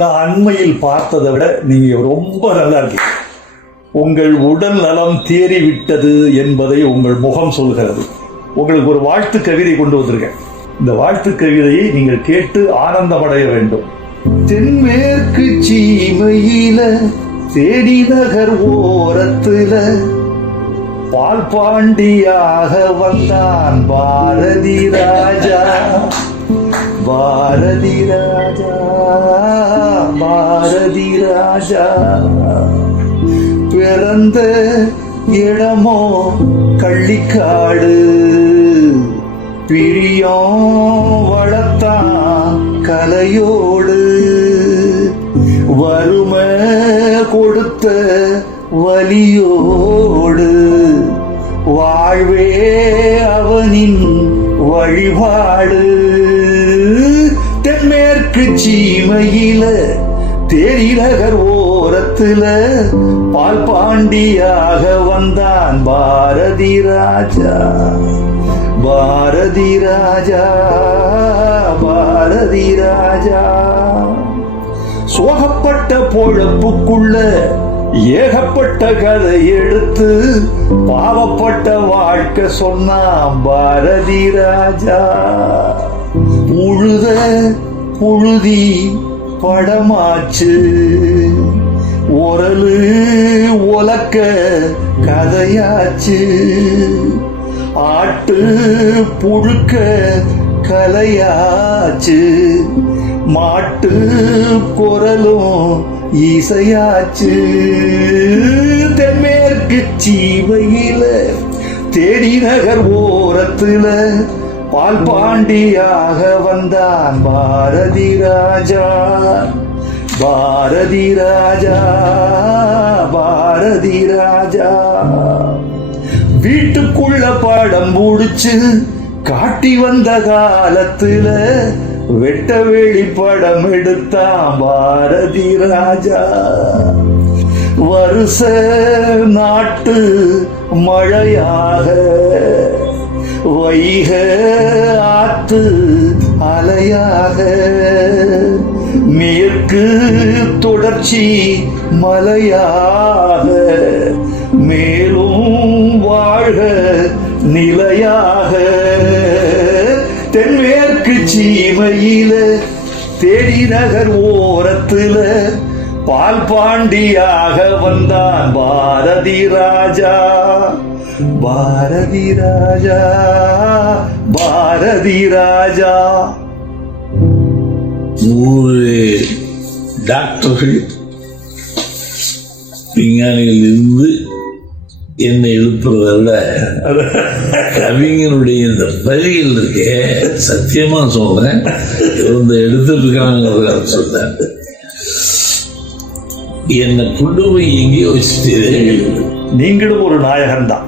நான் அண்மையில் பார்த்ததை விட நீங்க ரொம்ப நல்லா இருக்கீங்க. உங்கள் உடல் நலம் தேறிவிட்டது என்பதை உங்கள் முகம் சொல்கிறது. உங்களுக்கு ஒரு வாழ்த்து கவிதை கொண்டு வந்திருக்கேன். இந்த வாழ்த்து கவிதையை நீங்கள் கேட்டு ஆனந்தமடைய வேண்டும். தென்மேற்கு சீமையில தேடி நகர் ஓரத்துல பால் பாண்டியாக வந்தான் பாரதி ராஜா. பாரதி ராஜா, பாரதி ராஜா. பிறந்த இடமோ கள்ளிக்காடு, பிரியம் வளர்த்தான் கலையோடு. வறுமை கொடுத்த வலியோடு வாழ்வே அவனின் வழிபாடு. தென்மேற்கு சீமையில தேரி நகர் ஓரத்துல பால் பாண்டியாக வந்தான் பாரதி ராஜா. பாரதி ராஜா, பாரதி ராஜா. சோகப்பட்ட பொழப்புக்குள்ள ஏகப்பட்ட கதை எடுத்து பாவப்பட்ட வாழ்க்கை சொன்னான் பாரதி ராஜா. உழுத புழுதி படமாச்சு, உரலு உலக்க கதையாச்சு. ஆட்டு புழுக்க கலையாச்சு, மாட்டு குரலும் இசையாச்சு. தென்மேற்கு சீமையில தேடி நகர் ஓரத்துல பால் பாண்டியாக வந்தான் பாரதி ராஜா. பாரதி ராஜா, பாரதி ராஜா. வீட்டுக்குள்ள படம் முடிச்சு காட்டி வந்த காலத்துல வெட்ட வெளி படம் எடுத்தான் பாரதி ராஜா. வருஷ நாட்டு மழையாக வைக ஆத்து அலையாக மேற்கு தொடர்ச்சி மலையாக மேலும் வாழ்க நிலையாக. தென்மேற்கு சீமையில தேடி நகர் ஓரத்துல பால் பாண்டியாக வந்தான் பாரதி ராஜா. பாரதி ராஜா, பாரதி ராஜா. நூறு டாக்டர்கள் விஞ்ஞானிகள் இருந்து என்னை எழுப்புறத விட கவிஞனுடைய இந்த வரிகள் இருக்கே, சத்தியமா சொல்றேன், இந்த எடுத்துட்டு இருக்காங்க சொல்றேன். என்னை கொண்டு போய் எங்கேயோ வச்சுட்டு நீங்களும் ஒரு நாயகன் தான்.